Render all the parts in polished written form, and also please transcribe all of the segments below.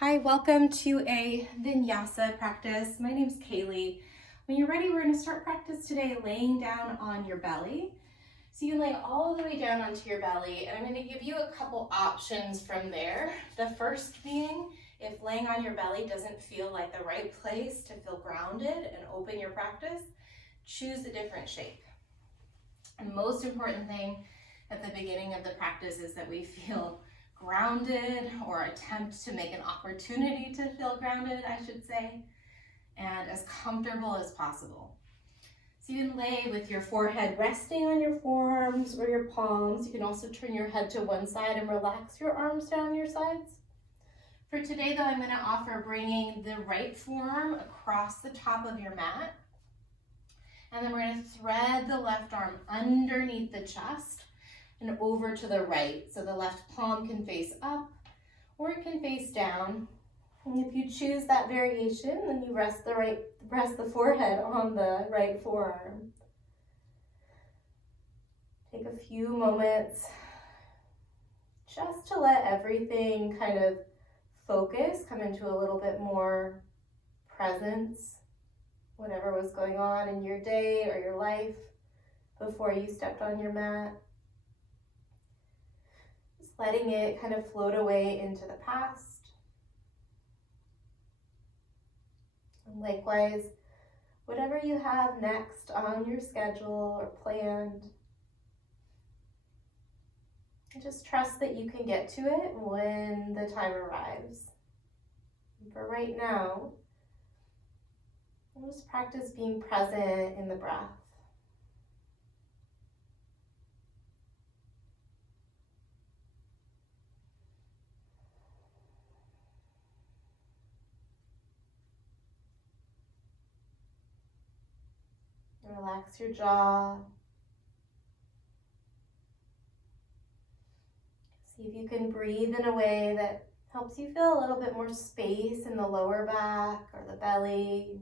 Hi, welcome to a Vinyasa practice. My name's Kaylee. When you're ready, we're going to start practice today laying down on your belly. So you can lay all the way down onto your belly, and I'm going to give you a couple options from there. The first being, if laying on your belly doesn't feel like the right place to feel grounded and open your practice, choose a different shape. And most important thing at the beginning of the practice is that we feel grounded, or attempt to make an opportunity to feel grounded, I should say, and as comfortable as possible. So you can lay with your forehead resting on your forearms or your palms. You can also turn your head to one side and relax your arms down your sides. For today though, I'm going to offer bringing the right forearm across the top of your mat. And then we're going to thread the left arm underneath the chest and over to the right. So the left palm can face up or it can face down. And if you choose that variation, then you rest the forehead on the right forearm. Take a few moments just to let everything kind of focus, come into a little bit more presence, whatever was going on in your day or your life before you stepped on your mat. Just letting it kind of float away into the past. And likewise, whatever you have next on your schedule or planned, just trust that you can get to it when the time arrives. And for right now, we'll just practice being present in the breath. Relax your jaw. See if you can breathe in a way that helps you feel a little bit more space in the lower back or the belly,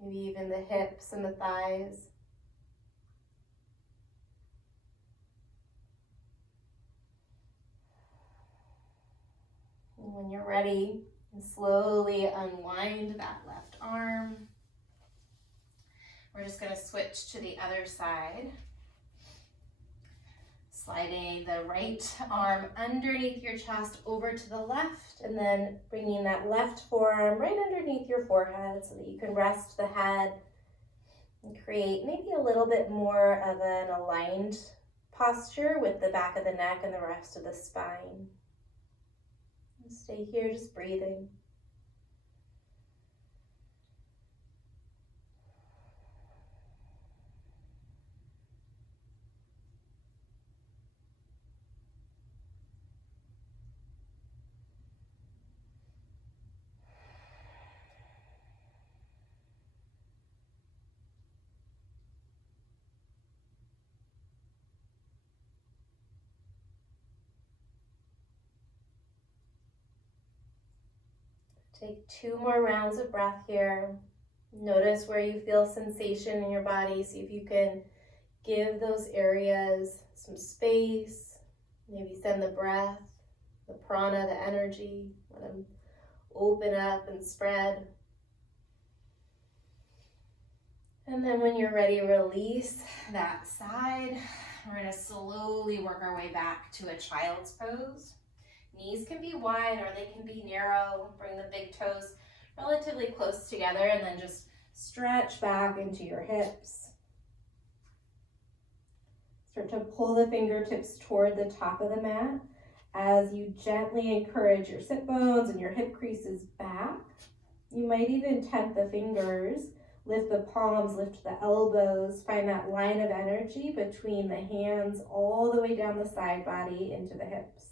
maybe even the hips and the thighs. And when you're ready, slowly unwind that left arm. We're just going to switch to the other side. Sliding the right arm underneath your chest over to the left, and then bringing that left forearm right underneath your forehead so that you can rest the head and create maybe a little bit more of an aligned posture with the back of the neck and the rest of the spine. Stay here just breathing. Take 2 more rounds of breath here. Notice where you feel sensation in your body. See if you can give those areas some space. Maybe send the breath, the prana, the energy, let them open up and spread. And then when you're ready, release that side. We're going to slowly work our way back to a child's pose. Knees can be wide or they can be narrow. Bring the big toes relatively close together and then just stretch back into your hips. Start to pull the fingertips toward the top of the mat as you gently encourage your sit bones and your hip creases back. You might even tent the fingers, lift the palms, lift the elbows, find that line of energy between the hands all the way down the side body into the hips.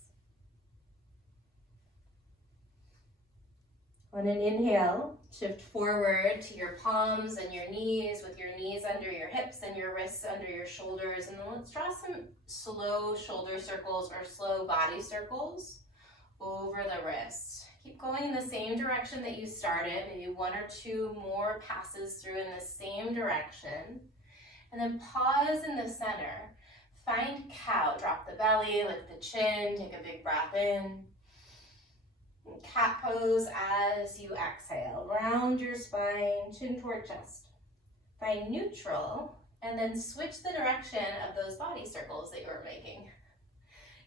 On an inhale, shift forward to your palms and your knees with your knees under your hips and your wrists under your shoulders. And then let's draw some slow shoulder circles or slow body circles over the wrist. Keep going in the same direction that you started, maybe 1 or 2 more passes through in the same direction. And then pause in the center. Find cow, drop the belly, lift the chin, take a big breath in. Cat pose as you exhale. Round your spine, chin toward chest. Find neutral, and then switch the direction of those body circles that you were making.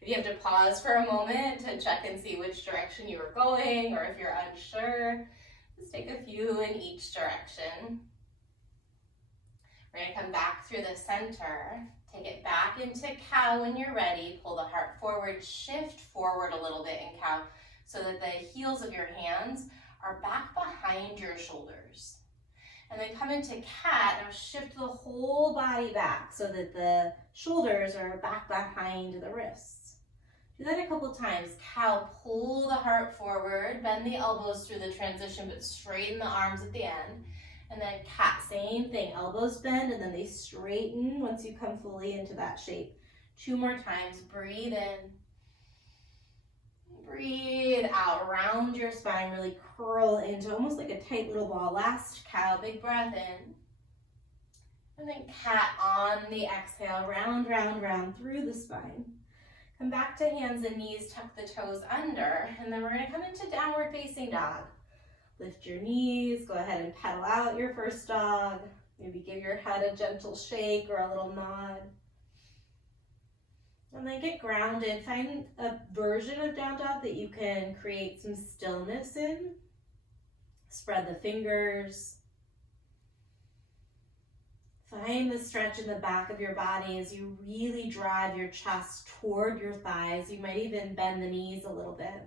If you have to pause for a moment to check and see which direction you were going, or if you're unsure, just take a few in each direction. We're going to come back through the center. Take it back into cow when you're ready. Pull the heart forward, shift forward a little bit in cow so that the heels of your hands are back behind your shoulders. And then come into cat. Now shift the whole body back so that the shoulders are back behind the wrists. Do that a couple times. Cow, pull the heart forward, bend the elbows through the transition, but straighten the arms at the end. And then cat, same thing, elbows bend and then they straighten once you come fully into that shape. 2 more times, breathe in, breathe out, round your spine, really curl into almost like a tight little ball. Last cow, big breath in. And then cat on the exhale, round, round, round through the spine. Come back to hands and knees, tuck the toes under, and then we're gonna come into downward facing dog. Lift your knees, go ahead and pedal out your first dog. Maybe give your head a gentle shake or a little nod. And then get grounded. Find a version of down dog that you can create some stillness in. Spread the fingers. Find the stretch in the back of your body as you really drive your chest toward your thighs. You might even bend the knees a little bit.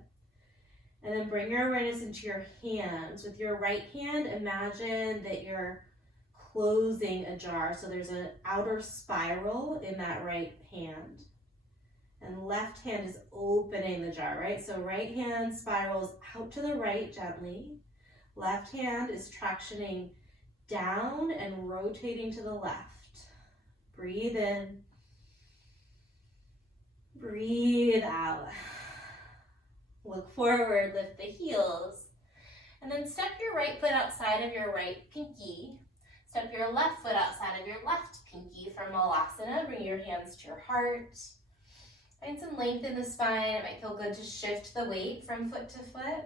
And then bring your awareness into your hands. With your right hand, imagine that you're closing a jar. So there's an outer spiral in that right hand. And left hand is opening the jar, right? So right hand spirals out to the right gently. Left hand is tractioning down and rotating to the left. Breathe in. Breathe out. Look forward, lift the heels. And then step your right foot outside of your right pinky. Step your left foot outside of your left pinky for Malasana. Bring your hands to your heart. Find some length in the spine. It might feel good to shift the weight from foot to foot.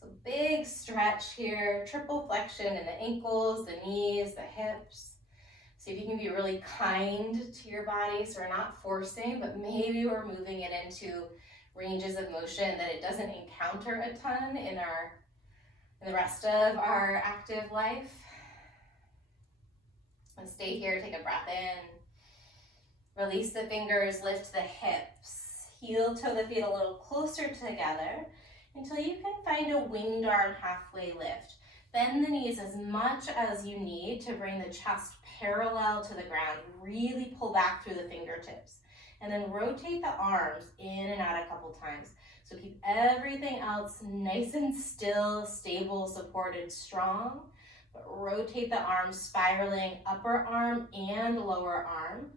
So big stretch here, triple flexion in the ankles, the knees, the hips. See if you can be really kind to your body. So we're not forcing, but maybe we're moving it into ranges of motion that it doesn't encounter a ton in the rest of our active life. And stay here, take a breath in. Release the fingers, lift the hips. Heel toe the feet a little closer together until you can find a winged arm halfway lift. Bend the knees as much as you need to bring the chest parallel to the ground. Really pull back through the fingertips. And then rotate the arms in and out a couple times. So keep everything else nice and still, stable, supported, strong. But rotate the arms, spiraling upper arm and lower arm.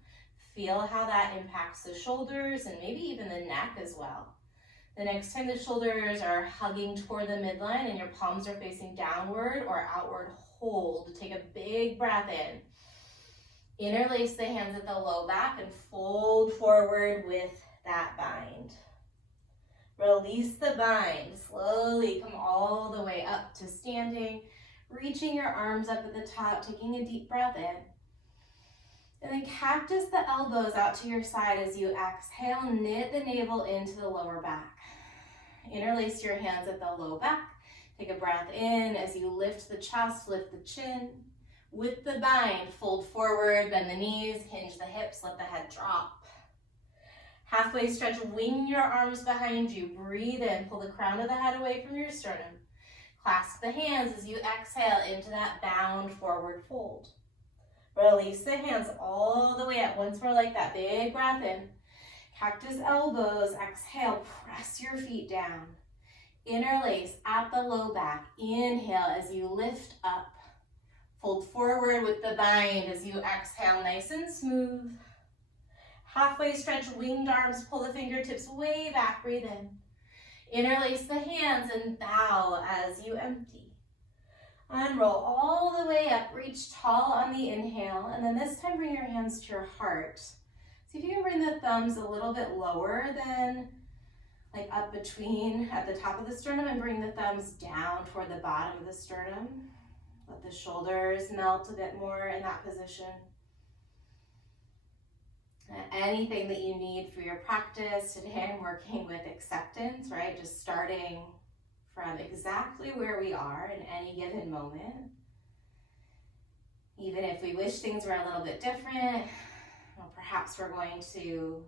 Feel how that impacts the shoulders and maybe even the neck as well. The next time the shoulders are hugging toward the midline and your palms are facing downward or outward, hold. Take a big breath in. Interlace the hands at the low back and fold forward with that bind. Release the bind. Slowly come all the way up to standing, reaching your arms up at the top, taking a deep breath in. And then cactus the elbows out to your side as you exhale, knit the navel into the lower back. Interlace your hands at the low back. Take a breath in as you lift the chest, lift the chin. With the bind, fold forward, bend the knees, hinge the hips, let the head drop. Halfway stretch, wing your arms behind you. Breathe in, pull the crown of the head away from your sternum. Clasp the hands as you exhale into that bound forward fold. Release the hands all the way up. Once more like that, big breath in. Cactus elbows, exhale, press your feet down. Interlace at the low back. Inhale as you lift up. Fold forward with the bind as you exhale, nice and smooth. Halfway stretch, winged arms, pull the fingertips way back, breathe in. Interlace the hands and bow as you empty. Unroll all the way up, reach tall on the inhale, and then this time bring your hands to your heart. See if you can bring the thumbs a little bit lower than like up between at the top of the sternum, and bring the thumbs down toward the bottom of the sternum. Let the shoulders melt a bit more in that position. Anything that you need for your practice today, I'm working with acceptance, right? Just starting from exactly where we are in any given moment. Even if we wish things were a little bit different, or perhaps we're going to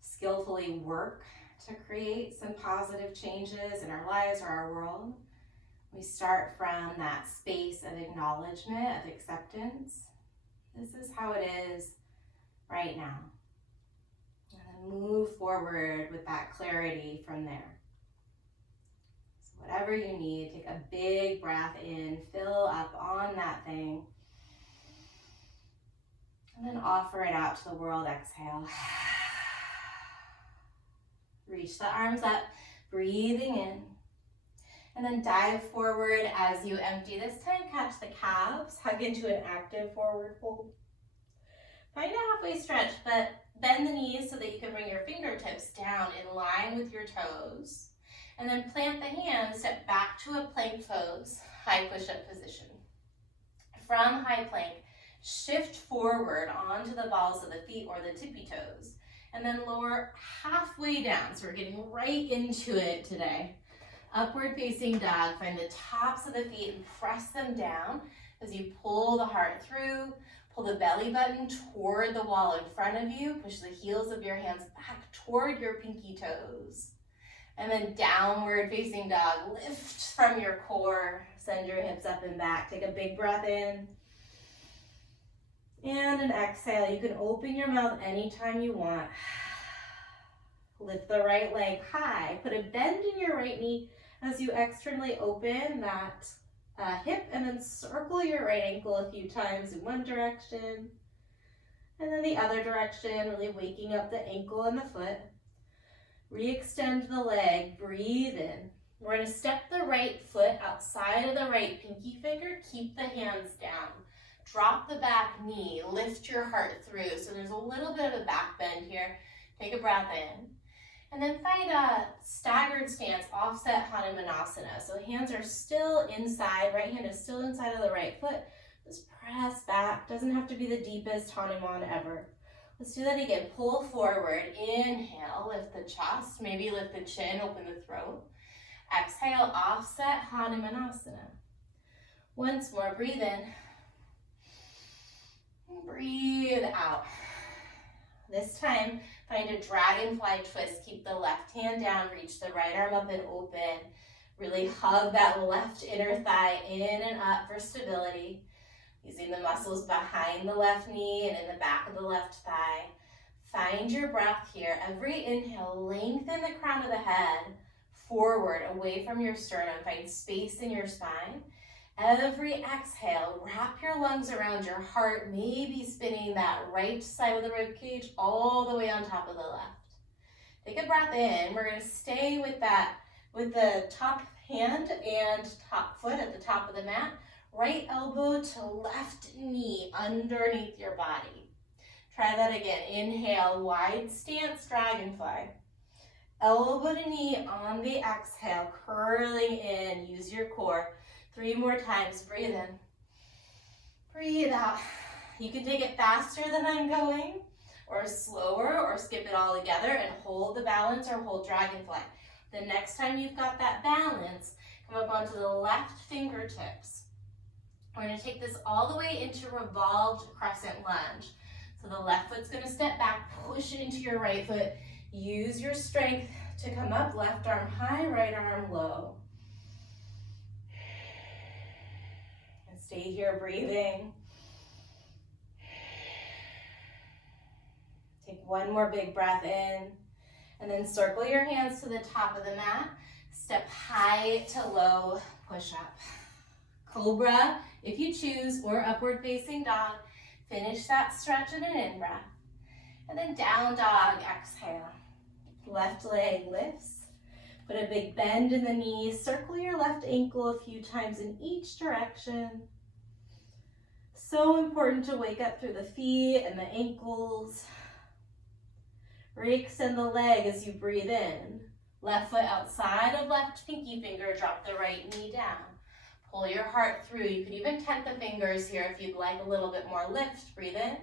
skillfully work to create some positive changes in our lives or our world. We start from that space of acknowledgement, of acceptance. This is how it is right now. And then move forward with that clarity from there. So whatever you need, take a big breath in, fill up on that thing, and then offer it out to the world. Exhale. Reach the arms up, breathing in. And then dive forward as you empty. This time, catch the calves, hug into an active forward fold. Find a halfway stretch, but bend the knees so that you can bring your fingertips down in line with your toes. And then plant the hands, step back to a plank pose, high push-up position. From high plank, shift forward onto the balls of the feet or the tippy toes. And then lower halfway down. So we're getting right into it today. Upward facing dog. Find the tops of the feet and press them down as you pull the heart through. Pull the belly button toward the wall in front of you. Push the heels of your hands back toward your pinky toes. And then downward facing dog. Lift from your core. Send your hips up and back. Take a big breath in. And an exhale. You can open your mouth anytime you want. Lift the right leg high. Put a bend in your right knee as you externally open that hip, and then circle your right ankle a few times in one direction. And then the other direction, really waking up the ankle and the foot. Re-extend the leg, breathe in. We're going to step the right foot outside of the right pinky finger. Keep the hands down. Drop the back knee, lift your heart through. So there's a little bit of a back bend here. Take a breath in. And then find a staggered stance, offset Hanumanasana. So hands are still inside, right hand is still inside of the right foot. Just press back. Doesn't have to be the deepest Hanuman ever. Let's do that again. Pull forward, inhale, lift the chest, maybe lift the chin, open the throat. Exhale, offset Hanumanasana. Once more, breathe in. Breathe out. This time, find a dragonfly twist. Keep the left hand down, reach the right arm up and open. Really hug that left inner thigh in and up for stability. Using the muscles behind the left knee and in the back of the left thigh. Find your breath here. Every inhale, lengthen the crown of the head forward, away from your sternum. Find space in your spine. Every exhale, wrap your lungs around your heart, maybe spinning that right side of the rib cage all the way on top of the left. Take a breath in. We're going to stay with that, with the top hand and top foot at the top of the mat. Right elbow to left knee underneath your body. Try that again. Inhale, wide stance, dragonfly. Elbow to knee on the exhale, curling in. Use your core. 3 more times. Breathe in. Breathe out. You can take it faster than I'm going, or slower, or skip it all together and hold the balance or hold dragonfly. The next time you've got that balance, come up onto the left fingertips. We're going to take this all the way into revolved crescent lunge. So the left foot's going to step back, push it into your right foot. Use your strength to come up, left arm high, right arm low. Stay here breathing. Take one more big breath in, and then circle your hands to the top of the mat. Step high to low, push up. Cobra, if you choose, or upward facing dog. Finish that stretch in an in-breath. And then down dog, exhale. Left leg lifts. Put a big bend in the knees. Circle your left ankle a few times in each direction. So important to wake up through the feet and the ankles. Re-extend the leg as you breathe in. Left foot outside of left pinky finger, drop the right knee down. Pull your heart through. You can even tent the fingers here if you'd like a little bit more lift. Breathe in.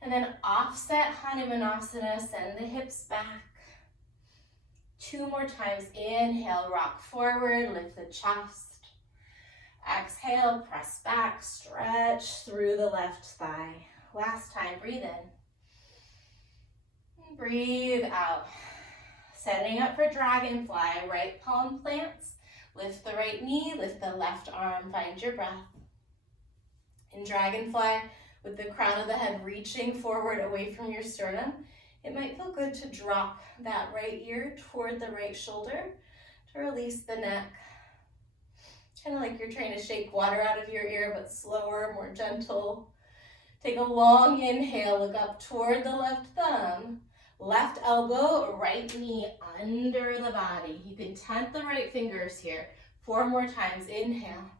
And then offset Hanumanasana, send the hips back. 2 more times. Inhale, rock forward, lift the chest. Exhale, press back, stretch through the left thigh. Last time, breathe in. Breathe out. Setting up for dragonfly, right palm plants. Lift the right knee, lift the left arm, find your breath. In dragonfly, with the crown of the head reaching forward away from your sternum, it might feel good to drop that right ear toward the right shoulder to release the neck. Kind of like you're trying to shake water out of your ear, but slower, more gentle. Take a long inhale, look up toward the left thumb. Left elbow, right knee under the body. You can tent the right fingers here. 4 more times. Inhale.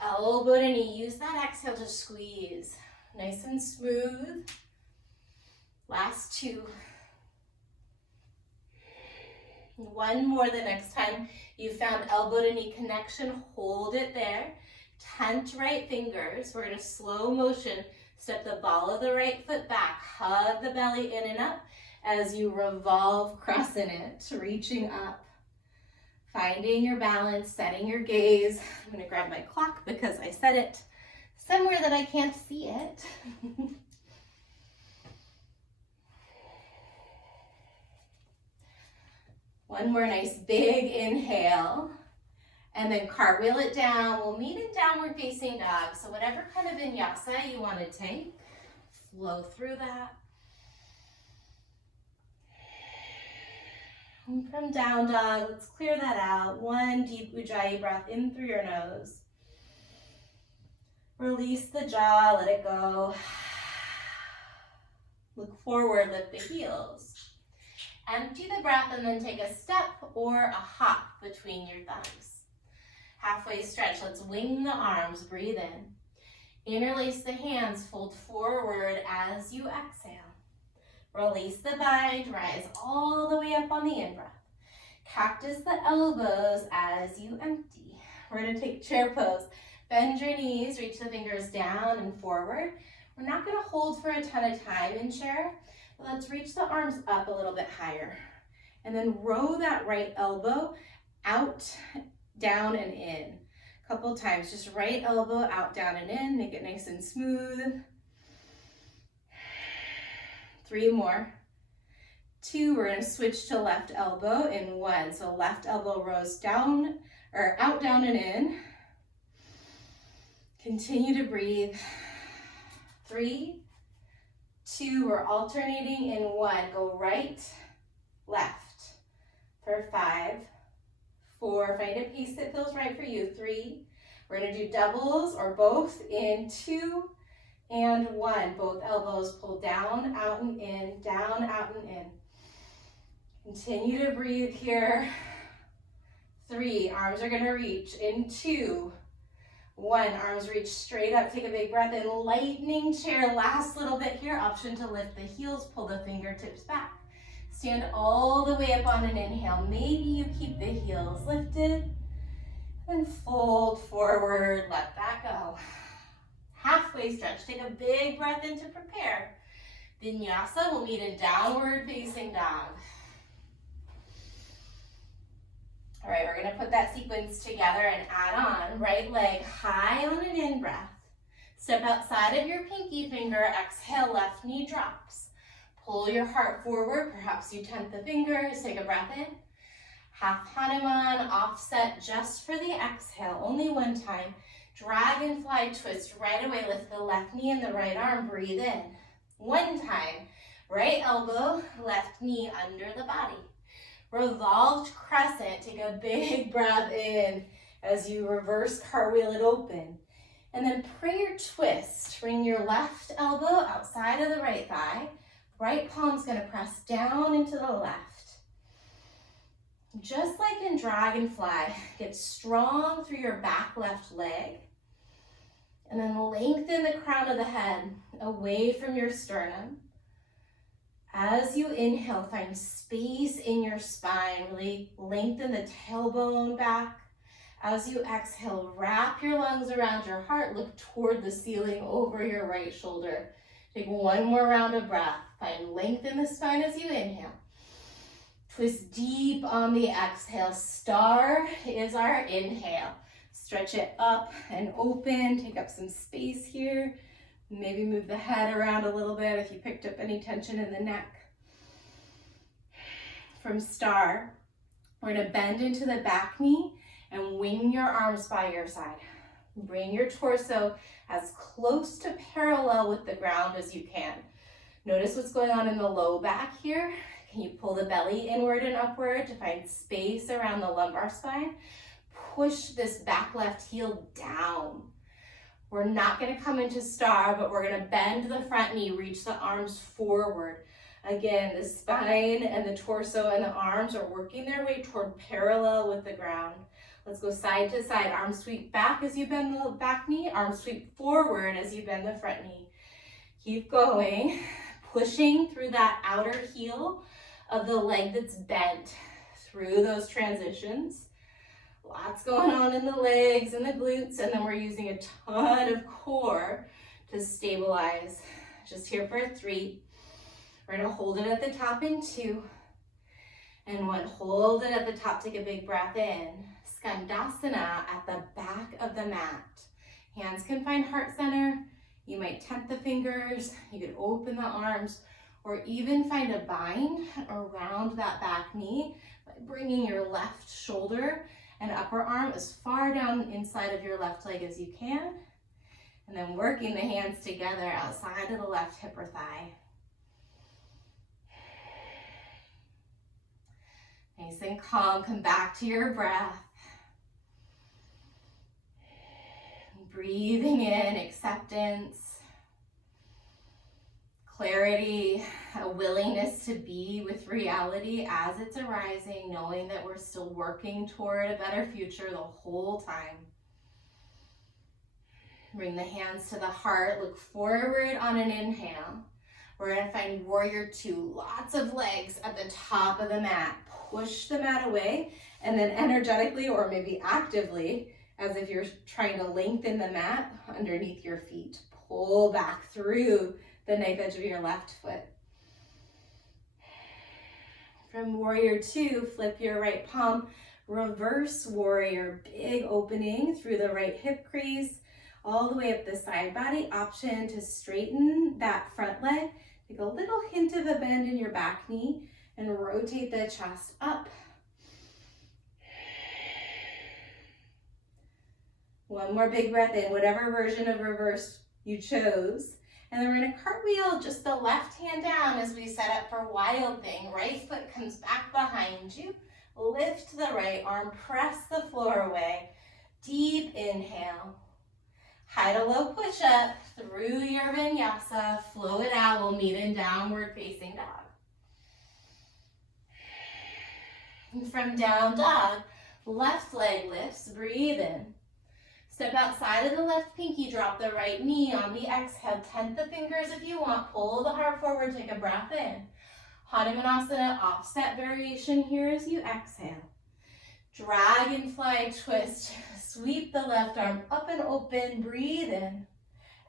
Elbow to knee. Use that exhale to squeeze. Nice and smooth. Last 2. 1 more the next time you found elbow to knee connection. Hold it there. Tent right fingers. We're in a slow motion. Step the ball of the right foot back. Hug the belly in and up as you revolve crescent, reaching up. Finding your balance, setting your gaze. I'm going to grab my clock because I set it somewhere that I can't see it. One more nice big inhale. And then cartwheel it down. We'll meet in downward facing dog. So whatever kind of vinyasa you want to take, flow through that. And from down dog, let's clear that out. 1 deep Ujjayi breath in through your nose. Release the jaw, let it go. Look forward, lift the heels. Empty the breath and then take a step or a hop between your thumbs. Halfway stretch, let's wing the arms, breathe in. Interlace the hands, fold forward as you exhale. Release the bind, rise all the way up on the in-breath. Cactus the elbows as you empty. We're gonna take chair pose. Bend your knees, reach the fingers down and forward. We're not gonna hold for a ton of time in chair, but let's reach the arms up a little bit higher. And then row that right elbow out, down and in. A couple times, just right elbow out, down and in. Make it nice and smooth. 3 more. 2, we're gonna switch to left elbow in 1. So left elbow rows down, or out, down and in. Continue to breathe. 3, 2, we're alternating in 1. Go right, left for 5, 4, find a pace that feels right for you. 3, we're gonna do doubles or both in 2 and 1. Both elbows pull down, out and in, down, out and in. Continue to breathe here. 3, arms are gonna reach in 2, 1, arms reach straight up, take a big breath in, lightning chair, last little bit here, option to lift the heels, pull the fingertips back. Stand all the way up on an inhale. Maybe you keep the heels lifted. And fold forward, let that go. Halfway stretch, take a big breath in to prepare. Vinyasa, we'll meet in downward facing dog. All right, we're gonna put that sequence together and add on. Right leg high on an in-breath. Step outside of your pinky finger, exhale, left knee drops. Pull your heart forward, perhaps you tent the fingers, take a breath in. Half Hanuman, offset just for the exhale, only 1 time. Dragonfly twist, right away, lift the left knee and the right arm, breathe in. 1 time, right elbow, left knee under the body. Revolved crescent, take a big breath in as you reverse cartwheel it open. And then prayer twist, bring your left elbow outside of the right thigh. Right palm's gonna press down into the left. Just like in dragonfly, get strong through your back left leg. And then lengthen the crown of the head away from your sternum. As you inhale, find space in your spine. Really lengthen the tailbone back. As you exhale, wrap your lungs around your heart. Look toward the ceiling over your right shoulder. Take one more round of breath. Find length in the spine as you inhale. Twist deep on the exhale. Star is our inhale. Stretch it up and open. Take up some space here. Maybe move the head around a little bit if you picked up any tension in the neck. From star, we're going to bend into the back knee and wing your arms by your side. Bring your torso as close to parallel with the ground as you can. Notice what's going on in the low back here. Can you pull the belly inward and upward to find space around the lumbar spine? Push this back left heel down. We're not going to come into star, but we're going to bend the front knee, reach the arms forward. Again, the spine and the torso and the arms are working their way toward parallel with the ground. Let's go side to side. Arms sweep back as you bend the back knee. Arms sweep forward as you bend the front knee. Keep going, pushing through that outer heel of the leg that's bent through those transitions. Lots going on in the legs and the glutes, and then we're using a ton of core to stabilize. Just here for 3. We're gonna hold it at the top in 2. And 1, hold it at the top, take a big breath in. Skandasana at the back of the mat. Hands can find heart center. You might tent the fingers. You could open the arms, or even find a bind around that back knee by bringing your left shoulder and upper arm as far down inside of your left leg as you can. And then working the hands together outside of the left hip or thigh. Nice and calm, come back to your breath. Breathing in acceptance, clarity, a willingness to be with reality as it's arising, knowing that we're still working toward a better future the whole time. Bring the hands to the heart, look forward on an inhale. We're going to find warrior 2, lots of legs at the top of the mat. Push the mat away, and then energetically or maybe actively, as if you're trying to lengthen the mat underneath your feet. Pull back through the knife edge of your left foot. From warrior 2, flip your right palm, reverse warrior, big opening through the right hip crease, all the way up the side body. Option to straighten that front leg. Take a little hint of a bend in your back knee and rotate the chest up. 1 more big breath in, whatever version of reverse you chose. And then we're gonna cartwheel just the left hand down as we set up for wild thing. Right foot comes back behind you. Lift the right arm, press the floor away. Deep inhale. High to low push up through your vinyasa. Flow it out, we'll meet in downward facing dog. And from down dog, left leg lifts, breathe in. Step outside of the left pinky, drop the right knee on the exhale. Tent the fingers if you want. Pull the heart forward, take a breath in. Hanumanasana, offset variation here as you exhale. Dragonfly twist. Sweep the left arm up and open, breathe in.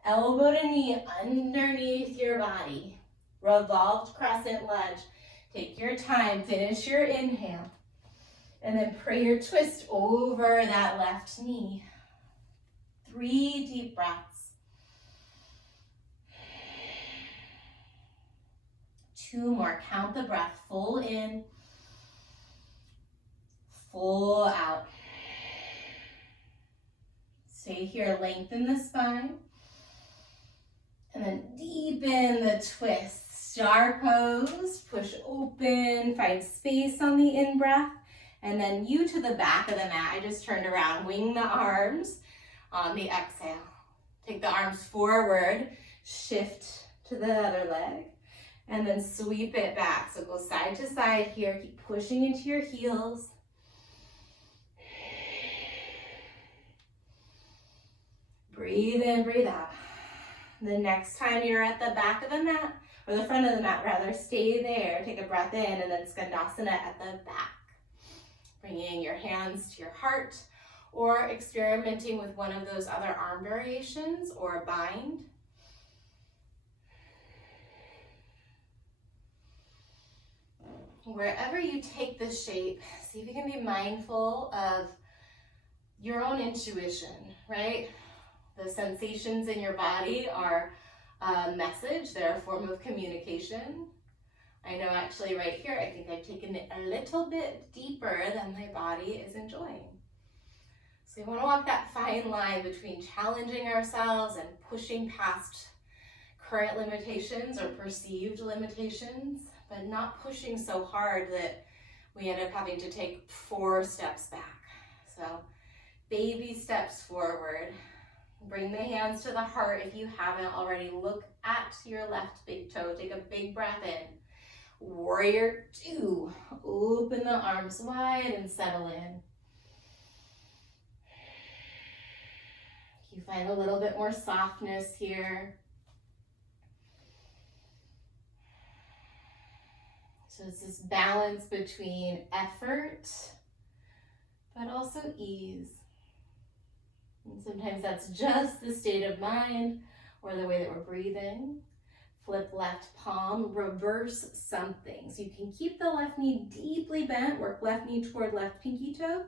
Elbow to knee underneath your body. Revolved crescent lunge. Take your time, finish your inhale. And then pray your twist over that left knee. 3 deep breaths. 2 more. Count the breath. Full in, full out. Stay here. Lengthen the spine. And then deepen the twist. Star pose. Push open. Find space on the in-breath. And then you to the back of the mat. I just turned around. Wing the arms. On the exhale, take the arms forward, shift to the other leg, and then sweep it back. So go side to side here, keep pushing into your heels. Breathe in, breathe out. The next time you're at the back of the mat, or the front of the mat rather, stay there. Take a breath in and then Skandasana at the back. Bringing your hands to your heart or experimenting with one of those other arm variations or a bind. Wherever you take this shape, see if you can be mindful of your own intuition, right? The sensations in your body are a message, they're a form of communication. I know actually right here, I think I've taken it a little bit deeper than my body is enjoying. So we want to walk that fine line between challenging ourselves and pushing past current limitations or perceived limitations, but not pushing so hard that we end up having to take 4 steps back. So baby steps forward. Bring the hands to the heart if you haven't already. Look at your left big toe. Take a big breath in. Warrior 2. Open the arms wide and settle in. You find a little bit more softness here. So it's this balance between effort, but also ease. And sometimes that's just the state of mind or the way that we're breathing. Flip left palm, reverse something. So you can keep the left knee deeply bent, work left knee toward left pinky toe.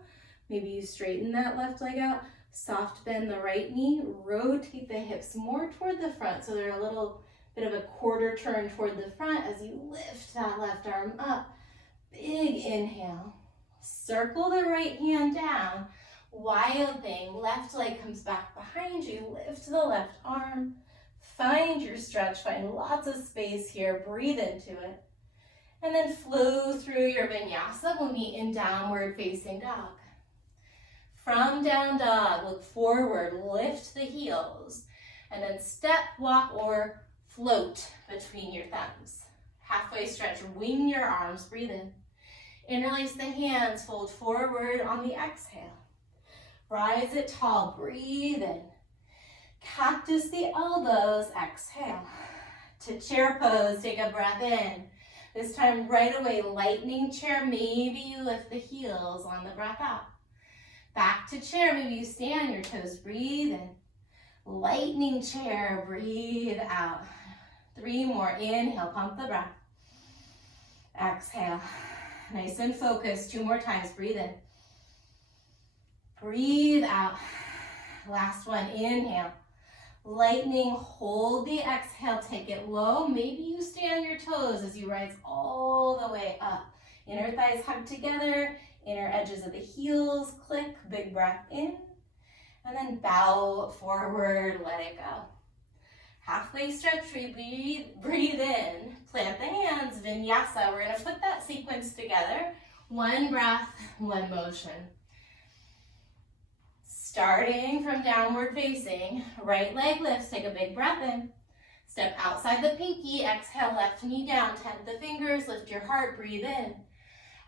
Maybe you straighten that left leg out, soft bend the right knee, rotate the hips more toward the front so they're a little bit of a quarter turn toward the front as you lift that left arm up. Big inhale. Circle the right hand down. Wild thing. Left leg comes back behind you. Lift the left arm. Find your stretch. Find lots of space here. Breathe into it. And then flow through your vinyasa. We'll meet in downward facing dog. From down dog, look forward. Lift the heels. And then step, walk, or float between your thumbs. Halfway stretch, wing your arms, breathe in. Interlace the hands, fold forward on the exhale. Rise it tall, breathe in. Cactus the elbows, exhale. To chair pose, take a breath in. This time right away, lightning chair, maybe you lift the heels on the breath out. Back to chair, maybe you stay on your toes, breathe in. Lightning chair, breathe out. 3 more, inhale, pump the breath. Exhale, nice and focused, 2 more times, breathe in. Breathe out. Last one, inhale. Lightning, hold the exhale, take it low. Maybe you stay on your toes as you rise all the way up. Inner thighs hug together, inner edges of the heels click, big breath in. And then bow forward, let it go. Halfway stretch, breathe in, plant the hands, vinyasa. We're gonna put that sequence together. 1 breath, 1 motion. Starting from downward facing, right leg lifts, take a big breath in. Step outside the pinky, exhale, left knee down, tent the fingers, lift your heart, breathe in.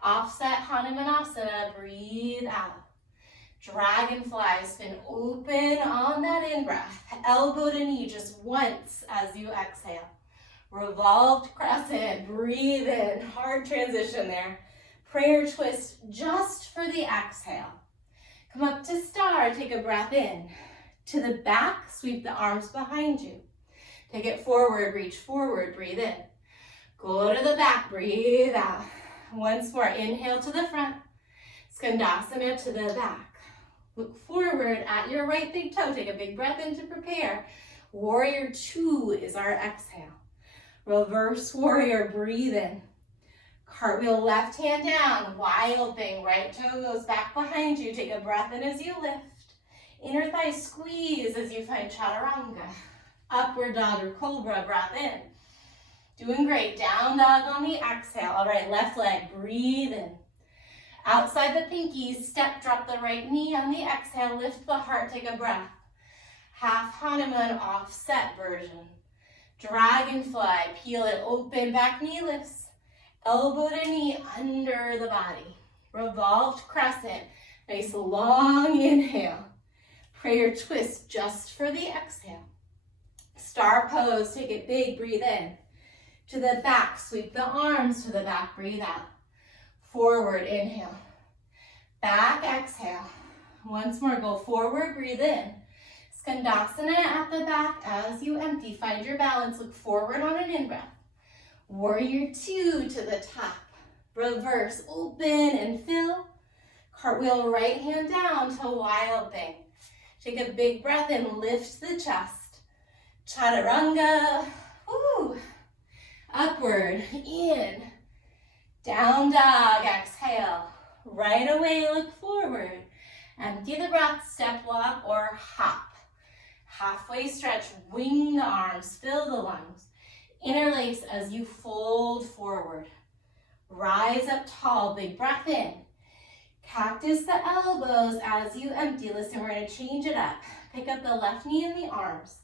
Offset Hanumanasana, breathe out. Dragonfly, spin open on that in-breath. Elbow to knee just once as you exhale. Revolved crescent, breathe in. Hard transition there. Prayer twist just for the exhale. Come up to star, take a breath in. To the back, sweep the arms behind you. Take it forward, reach forward, breathe in. Go to the back, breathe out. Once more, inhale to the front. Skandasana to the back. Look forward at your right big toe. Take a big breath in to prepare. Warrior 2 is our exhale. Reverse warrior, breathe in. Cartwheel left hand down. Wild thing, right toe goes back behind you. Take a breath in as you lift. Inner thigh squeeze as you find chaturanga. Upward dog or cobra, breath in. Doing great. Down dog on the exhale. All right, left leg, breathe in. Outside the pinky, step, drop the right knee on the exhale, lift the heart, take a breath. Half Hanuman offset version. Dragonfly, peel it open, back knee lifts. Elbow to knee under the body. Revolved crescent, nice long inhale. Prayer twist just for the exhale. Star pose, take it big, breathe in. To the back, sweep the arms to the back, breathe out. Forward, inhale. Back, exhale. Once more, go forward, breathe in. Skandasana at the back as you empty. Find your balance, look forward on an in-breath. Warrior two to the top. Reverse, open and fill. Cartwheel right hand down to wild thing. Take a big breath in, lift the chest. Chaturanga, woo. Upward, in. Down dog, exhale. Right away, look forward. Empty the breath, step walk or hop. Halfway stretch, wing the arms, fill the lungs. Interlace as you fold forward. Rise up tall, big breath in. Cactus the elbows as you empty. Listen, we're gonna change it up. Pick up the left knee and the arms.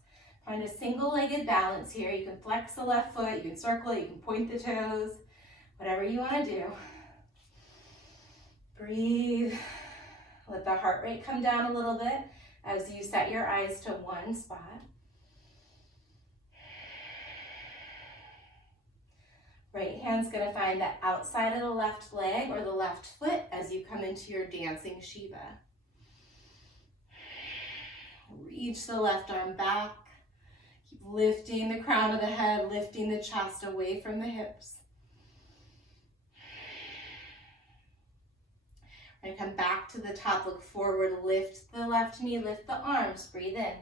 Find a single-legged balance here. You can flex the left foot, you can circle it, you can point the toes, whatever you wanna do. Breathe. Let the heart rate come down a little bit as you set your eyes to one spot. Right hand's gonna find the outside of the left leg or the left foot as you come into your dancing Shiva. Reach the left arm back. Keep lifting the crown of the head, lifting the chest away from the hips. And come back to the top, look forward, lift the left knee, lift the arms, breathe in.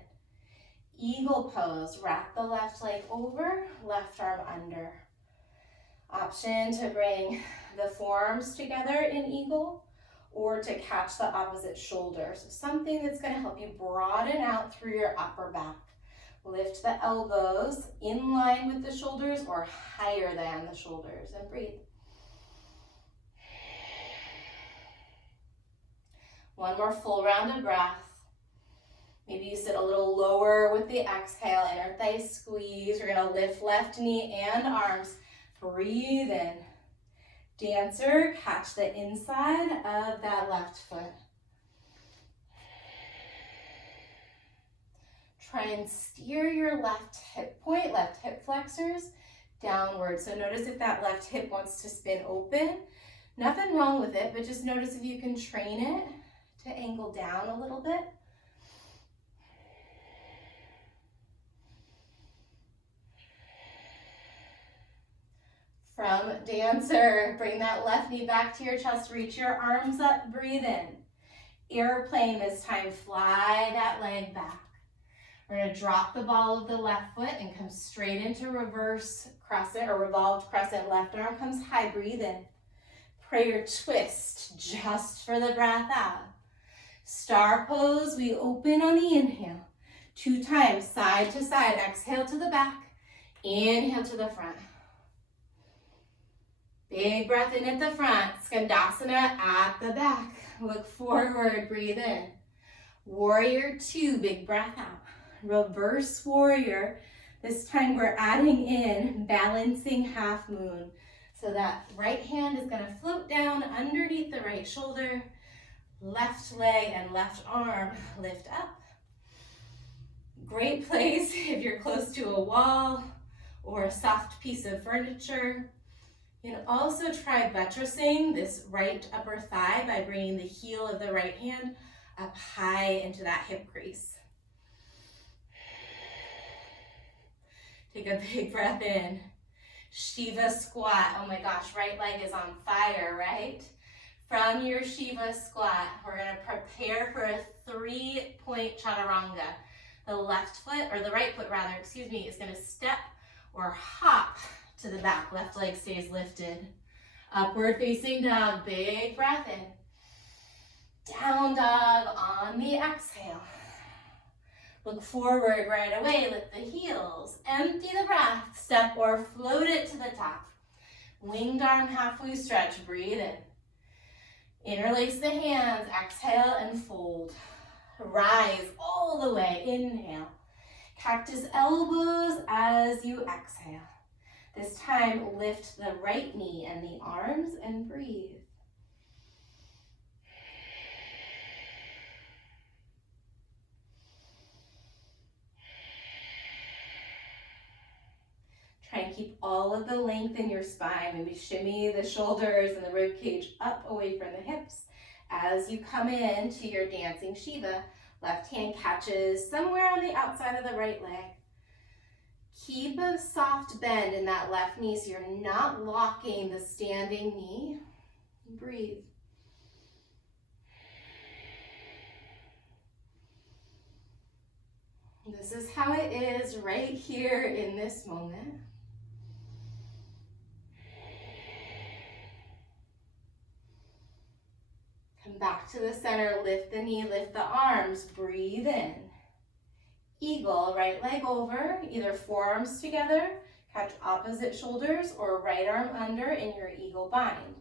Eagle pose, wrap the left leg over, left arm under. Option to bring the forearms together in eagle or to catch the opposite shoulder. So something that's gonna help you broaden out through your upper back. Lift the elbows in line with the shoulders or higher than the shoulders and breathe. One more full round of breath. Maybe you sit a little lower with the exhale, inner thigh squeeze. You're gonna lift left knee and arms. Breathe in. Dancer, catch the inside of that left foot. Try and steer your left hip point, left hip flexors downward. So notice if that left hip wants to spin open. Nothing wrong with it, but just notice if you can train it to angle down a little bit. From dancer, bring that left knee back to your chest, reach your arms up, breathe in. Airplane this time, fly that leg back. We're gonna drop the ball of the left foot and come straight into reverse crescent or revolved crescent. Left arm comes high, breathe in. Prayer twist, just for the breath out. Star pose, we open on the inhale. 2 times, side to side, exhale to the back, inhale to the front. Big breath in at the front, Skandasana at the back. Look forward, breathe in. Warrior 2, big breath out. Reverse warrior. This time we're adding in balancing half moon. So that right hand is gonna float down underneath the right shoulder. Left leg and left arm lift up. Great place if you're close to a wall or a soft piece of furniture. You can also try buttressing this right upper thigh by bringing the heel of the right hand up high into that hip crease. Take a big breath in. Shiva squat. Oh my gosh, right leg is on fire, right? From your Shiva squat, we're gonna prepare for a 3-point chaturanga. The left foot, or the right foot rather, excuse me, is gonna step or hop to the back. Left leg stays lifted. Upward facing dog, big breath in. Down dog on the exhale. Look forward right away, lift the heels. Empty the breath, step or float it to the top. Winged arm halfway stretch, breathe in. Interlace the hands, exhale and fold. Rise all the way, inhale. Cactus elbows as you exhale. This time, lift the right knee and the arms and breathe. keep all of the length in your spine. Maybe shimmy the shoulders and the rib cage up away from the hips. As you come into your dancing Shiva, left hand catches somewhere on the outside of the right leg. Keep a soft bend in that left knee so you're not locking the standing knee. Breathe. This is how it is right here in this moment. Come back to the center, lift the knee, lift the arms, breathe in. Eagle, right leg over, either forearms together, catch opposite shoulders, or right arm under in your eagle bind.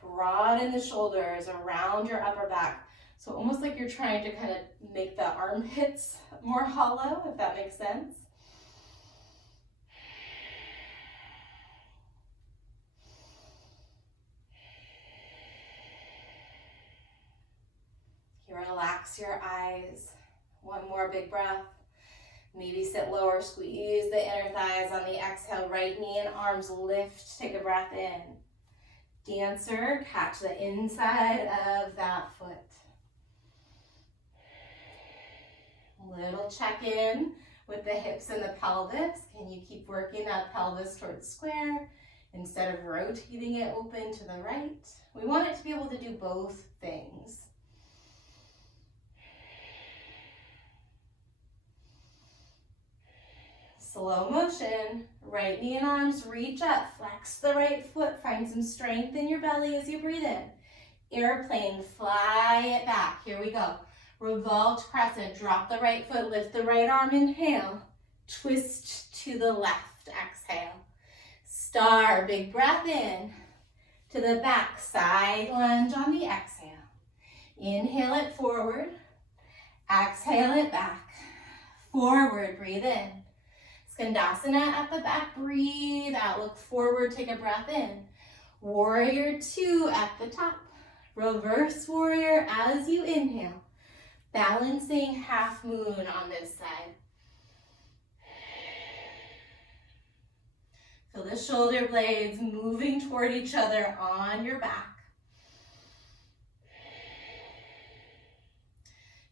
Broaden the shoulders around your upper back. So almost like you're trying to kind of make the armpits more hollow, if that makes sense. Relax your eyes. One more big breath. Maybe sit lower, squeeze the inner thighs on the exhale. Right knee and arms lift. Take a breath in. Dancer, catch the inside of that foot. Little check-in with the hips and the pelvis. Can you keep working that pelvis towards square instead of rotating it open to the right? We want it to be able to do both things. Slow motion, right knee and arms reach up, flex the right foot, find some strength in your belly as you breathe in. Airplane, fly it back. Here we go. Revolved crescent, drop the right foot, lift the right arm, inhale. Twist to the left, exhale. Star, big breath in. To the back, side lunge on the exhale. Inhale it forward. Exhale it back. Forward, breathe in. Skandasana at the back, breathe out, look forward, take a breath in. Warrior 2 at the top. Reverse warrior as you inhale. Balancing half moon on this side. Feel the shoulder blades moving toward each other on your back.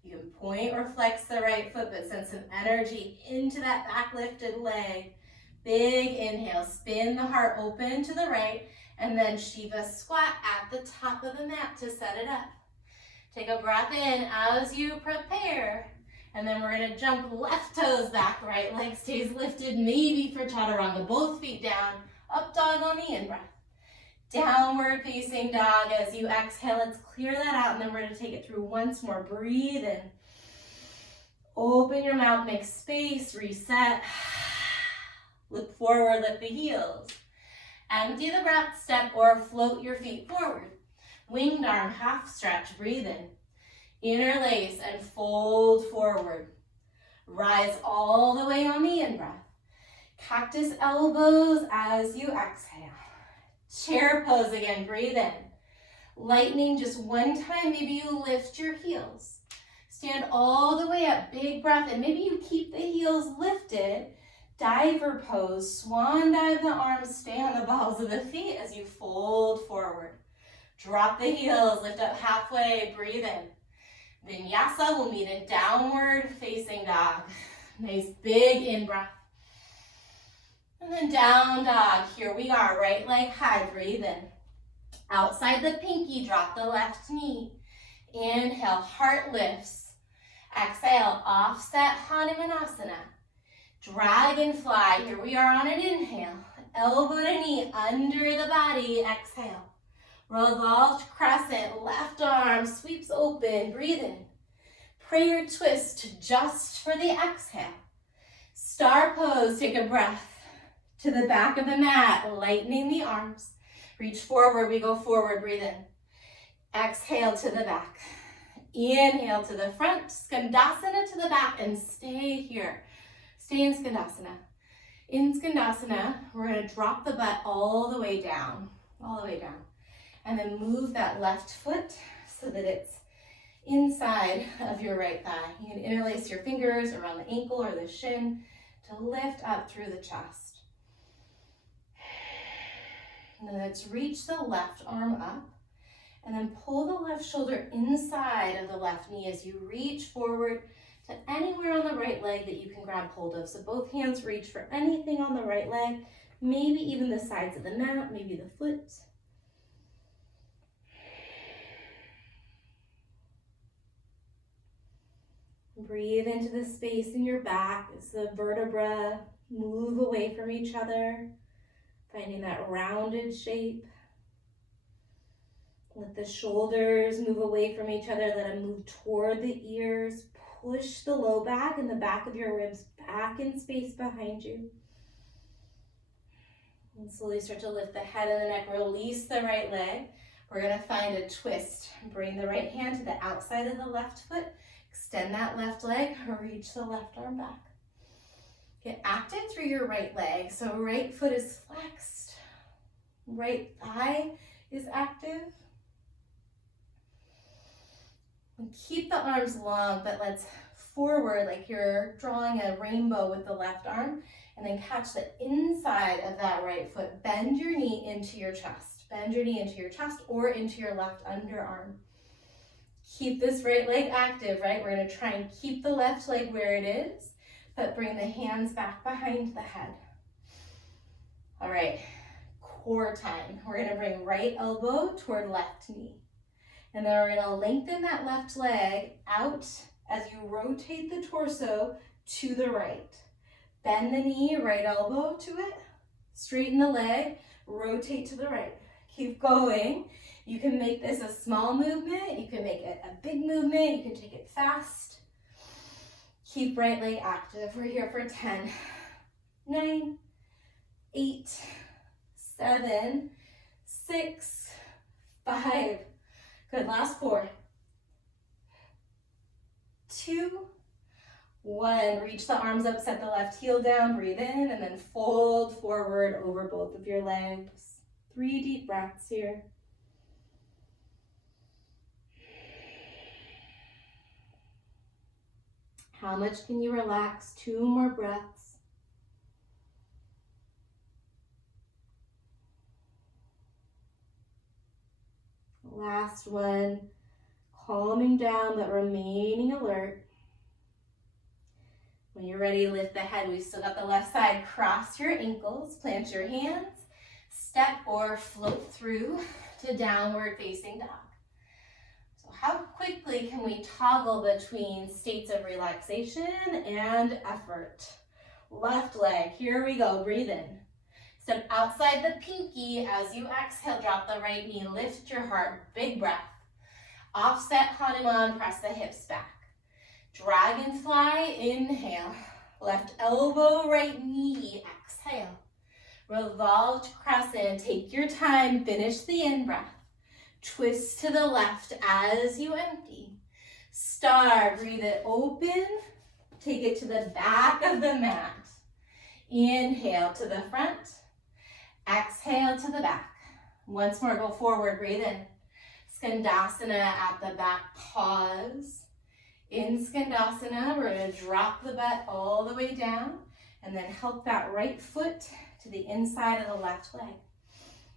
You can point or flex the right foot, but send some energy into that back lifted leg. Big inhale, spin the heart open to the right, and then Shiva squat at the top of the mat to set it up. Take a breath in as you prepare, and then we're gonna jump left toes back, right leg stays lifted, maybe for chaturanga, both feet down, up dog on the in-breath. Downward facing dog. As you exhale, let's clear that out, and then we're gonna take it through once more. Breathe in. Open your mouth, make space, reset. Look forward, lift the heels. Empty the breath, step or float your feet forward. Winged arm, half stretch, breathe in. Interlace and fold forward. Rise all the way on the in-breath. Cactus elbows as you exhale. Chair pose again, breathe in. Lightning just one time, maybe you lift your heels. Stand all the way up, big breath, and maybe you keep the heels lifted. Diver pose, swan dive the arms, stay on the balls of the feet as you fold forward. Drop the heels, lift up halfway, breathe in. Vinyasa will meet in downward facing dog. Nice big in-breath. And then down dog, here we are, right leg high, breathe in. Outside the pinky, drop the left knee. Inhale, heart lifts. Exhale, offset Hanumanasana. Dragonfly, here we are on an inhale. Elbow to knee, under the body, exhale. Revolved crescent, left arm sweeps open, breathe in. Prayer twist just for the exhale. Star pose, take a breath. To the back of the mat, lightening the arms. Reach forward, we go forward, breathe in. Exhale to the back. Inhale to the front, Skandasana to the back, and stay here. Stay in Skandasana. In Skandasana, we're gonna drop the butt all the way down, and then move that left foot so that it's inside of your right thigh. You can interlace your fingers around the ankle or the shin to lift up through the chest. And then let's reach the left arm up and then pull the left shoulder inside of the left knee as you reach forward to anywhere on the right leg that you can grab hold of. So both hands reach for anything on the right leg, maybe even the sides of the mat, maybe the foot. Breathe into the space in your back as the vertebrae move away from each other, finding that rounded shape. Let the shoulders move away from each other. Let them move toward the ears. Push the low back and the back of your ribs back in space behind you. And slowly start to lift the head and the neck. Release the right leg. We're going to find a twist. Bring the right hand to the outside of the left foot. Extend that left leg. Reach the left arm back. Get active through your right leg. So right foot is flexed. Right thigh is active. And keep the arms long, but let's forward like you're drawing a rainbow with the left arm, and then catch the inside of that right foot. Bend your knee into your chest. Bend your knee into your chest or into your left underarm. Keep this right leg active, right? We're going to try and keep the left leg where it is, but bring the hands back behind the head. All right, core time. We're going to bring right elbow toward left knee. And then we're going to lengthen that left leg out as you rotate the torso to the right. Bend the knee, right elbow to it. Straighten the leg, rotate to the right. Keep going. You can make this a small movement. You can make it a big movement. You can take it fast. Keep right leg active. We're here for 10, 9, 8, 7, 6, 5. Good, last 4, 2, 1. Reach the arms up, set the left heel down, breathe in, and then fold forward over both of your legs. 3 deep breaths here. How much can you relax? 2 more breaths. Last one, calming down but remaining alert. When you're ready, lift the head. We've still got the left side. Cross your ankles, plant your hands, step or float through to downward facing dog. So how quickly can we toggle between states of relaxation and effort? Left leg, here we go, breathe in. Step outside the pinky as you exhale, drop the right knee, lift your heart, big breath. Offset Hanuman, press the hips back. Dragonfly, inhale. Left elbow, right knee, exhale. Revolved crescent, take your time, finish the in-breath. Twist to the left as you empty. Star, breathe it open, take it to the back of the mat. Inhale to the front. Exhale to the back. Once more, go forward, breathe in. Skandasana at the back, pause. In Skandasana, we're going to drop the butt all the way down and then help that right foot to the inside of the left leg.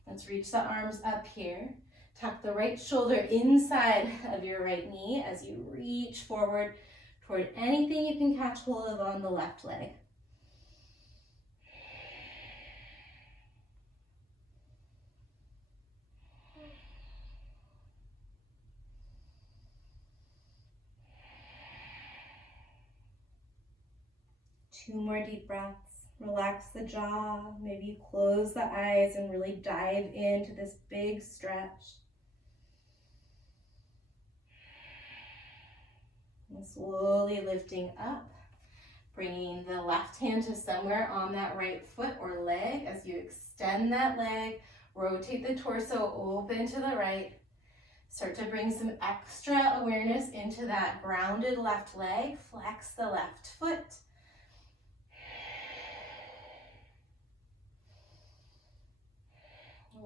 Let's reach the arms up here. Tuck the right shoulder inside of your right knee as you reach forward toward anything you can catch hold of on the left leg. Two more deep breaths. Relax the jaw. Maybe you close the eyes and really dive into this big stretch. And slowly lifting up, bringing the left hand to somewhere on that right foot or leg as you extend that leg, rotate the torso open to the right. Start to bring some extra awareness into that grounded left leg. Flex the left foot.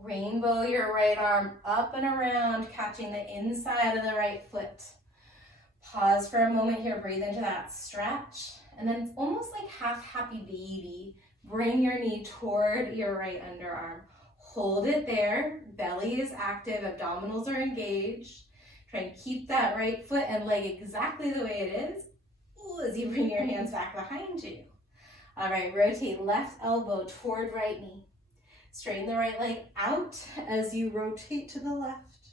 Rainbow your right arm up and around, catching the inside of the right foot. Pause for a moment here, breathe into that stretch. And then it's almost like half happy baby. Bring your knee toward your right underarm. Hold it there. Belly is active, abdominals are engaged. Try and keep that right foot and leg exactly the way it is. Ooh, as you bring your hands back behind you. All right, rotate left elbow toward right knee. Straighten the right leg out as you rotate to the left.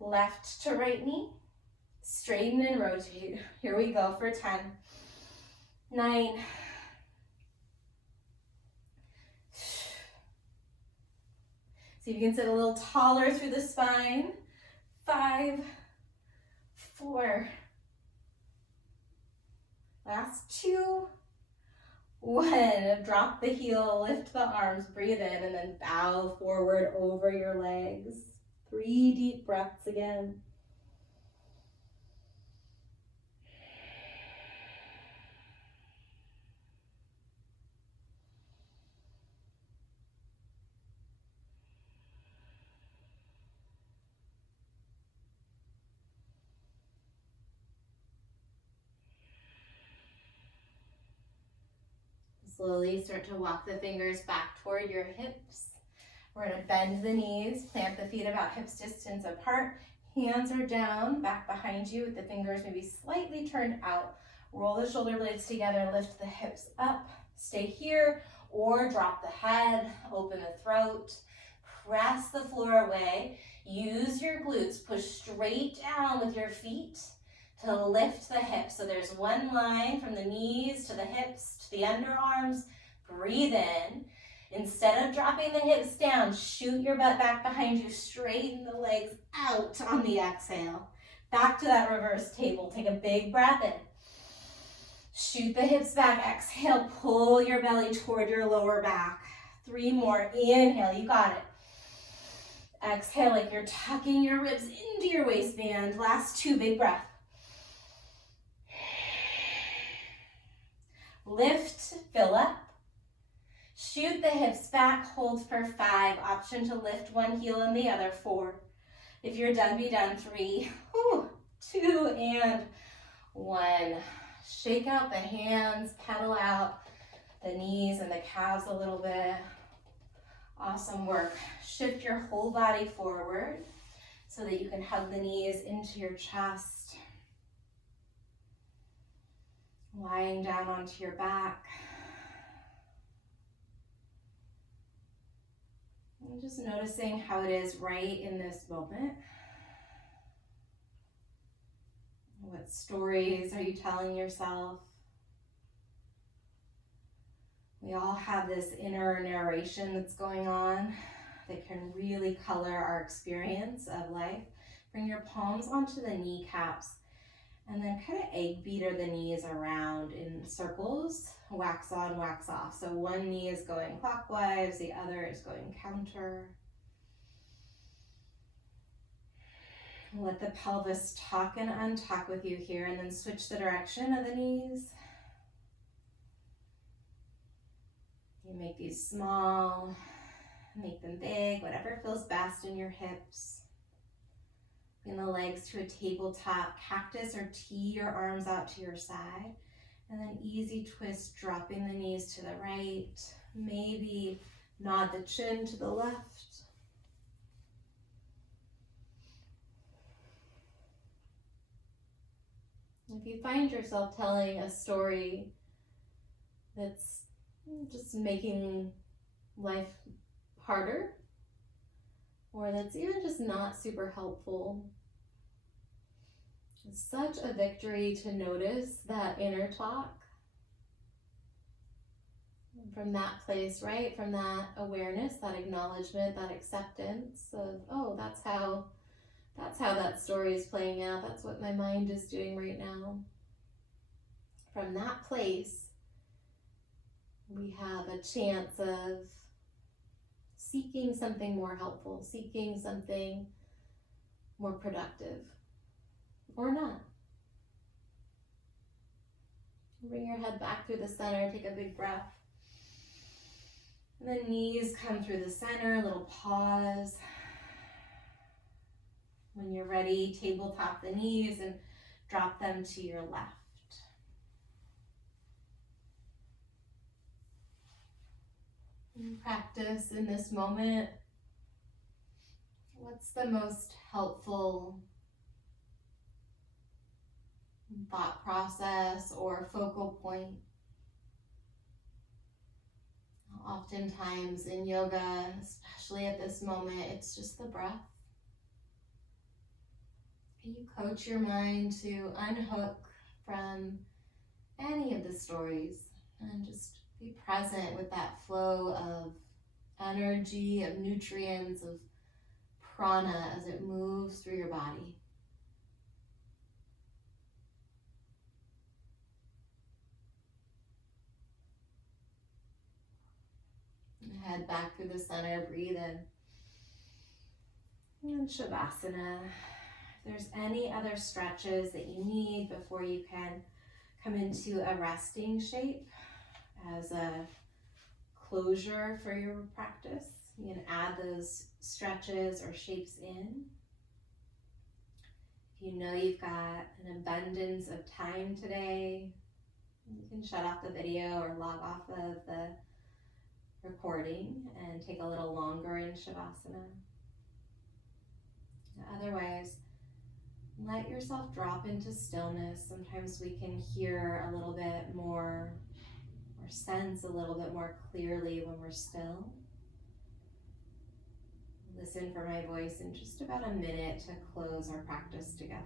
Left to right knee. Straighten and rotate. Here we go for 10, 9, see if you can sit a little taller through the spine. 5, 4, last 2, 1. Drop the heel, lift the arms, breathe in, and then bow forward over your legs. 3 deep breaths again. Slowly start to walk the fingers back toward your hips. We're going to bend the knees, plant the feet about hips distance apart. Hands are down, back behind you with the fingers maybe slightly turned out. Roll the shoulder blades together, lift the hips up. Stay here or drop the head, open the throat. Press the floor away. Use your glutes. Push straight down with your feet to lift the hips. So there's one line from the knees to the hips to the underarms. Breathe in. Instead of dropping the hips down, shoot your butt back behind you. Straighten the legs out on the exhale. Back to that reverse table. Take a big breath in. Shoot the hips back. Exhale, pull your belly toward your lower back. 3 more. Inhale, you got it. Exhale like you're tucking your ribs into your waistband. Last 2, big breath. Lift, fill up. Shoot the hips back, hold for 5. Option to lift one heel and the other. 4. If you're done, be done. 3, 2, and 1. Shake out the hands, pedal out the knees and the calves a little bit. Awesome work. Shift your whole body forward so that you can hug the knees into your chest. Lying down onto your back. And just noticing how it is right in this moment. What stories are you telling yourself? We all have this inner narration that's going on that can really color our experience of life. Bring your palms onto the kneecaps and then kind of egg beater the knees around in circles, wax on, wax off. So one knee is going clockwise, the other is going counter. Let the pelvis tuck and untuck with you here, and then switch the direction of the knees. You make these small, make them big, whatever feels best in your hips. Bring the legs to a tabletop cactus or tee your arms out to your side. And then easy twist, dropping the knees to the right. Maybe nod the chin to the left. If you find yourself telling a story that's just making life harder, or that's even just not super helpful, it's such a victory to notice that inner talk from that place, right? From that awareness, that acknowledgement, that acceptance of, oh, that's how that story is playing out. That's what my mind is doing right now. From that place, we have a chance of seeking something more helpful, seeking something more productive, or not. Bring your head back through the center, take a big breath. And the knees come through the center, a little pause. When you're ready, tabletop the knees and drop them to your left. And practice in this moment What's the most helpful thought process or focal point? Oftentimes in yoga, especially at this moment, it's just the breath. Can you coach your mind to unhook from any of the stories and just be present with that flow of energy, of nutrients, of prana as it moves through your body? Head back through the center, breathe in. And Shavasana. If there's any other stretches that you need before you can come into a resting shape as a closure for your practice, you can add those stretches or shapes in. If you know you've got an abundance of time today, you can shut off the video or log off of the recording and take a little longer in Shavasana. Otherwise, let yourself drop into stillness. Sometimes we can hear a little bit more or sense a little bit more clearly when we're still. Listen for my voice in just about a minute to close our practice together.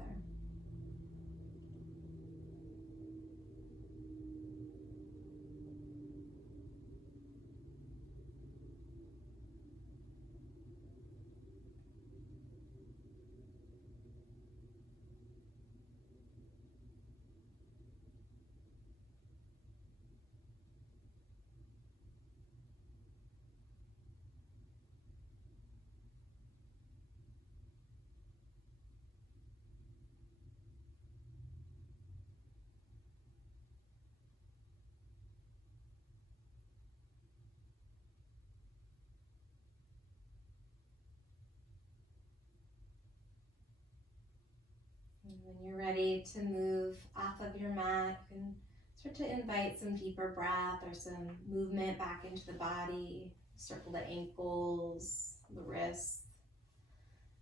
And when you're ready to move off of your mat, you can start to invite some deeper breath or some movement back into the body. Circle the ankles, the wrists.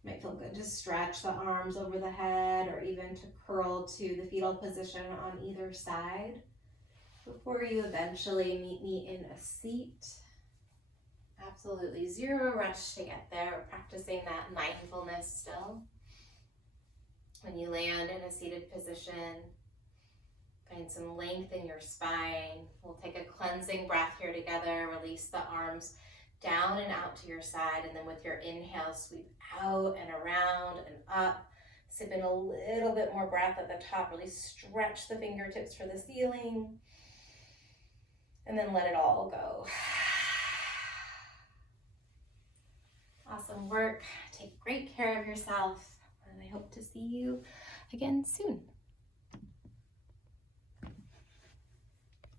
Might feel good to stretch the arms over the head or even to curl to the fetal position on either side before you eventually meet me in a seat. Absolutely zero rush to get there. We're practicing that mindfulness still. When you land in a seated position, find some length in your spine. We'll take a cleansing breath here together. Release the arms down and out to your side, and then with your inhale, sweep out and around and up. Sip in a little bit more breath at the top. Really stretch the fingertips for the ceiling, and then let it all go. Awesome work. Take great care of yourself, and I hope to see you again soon.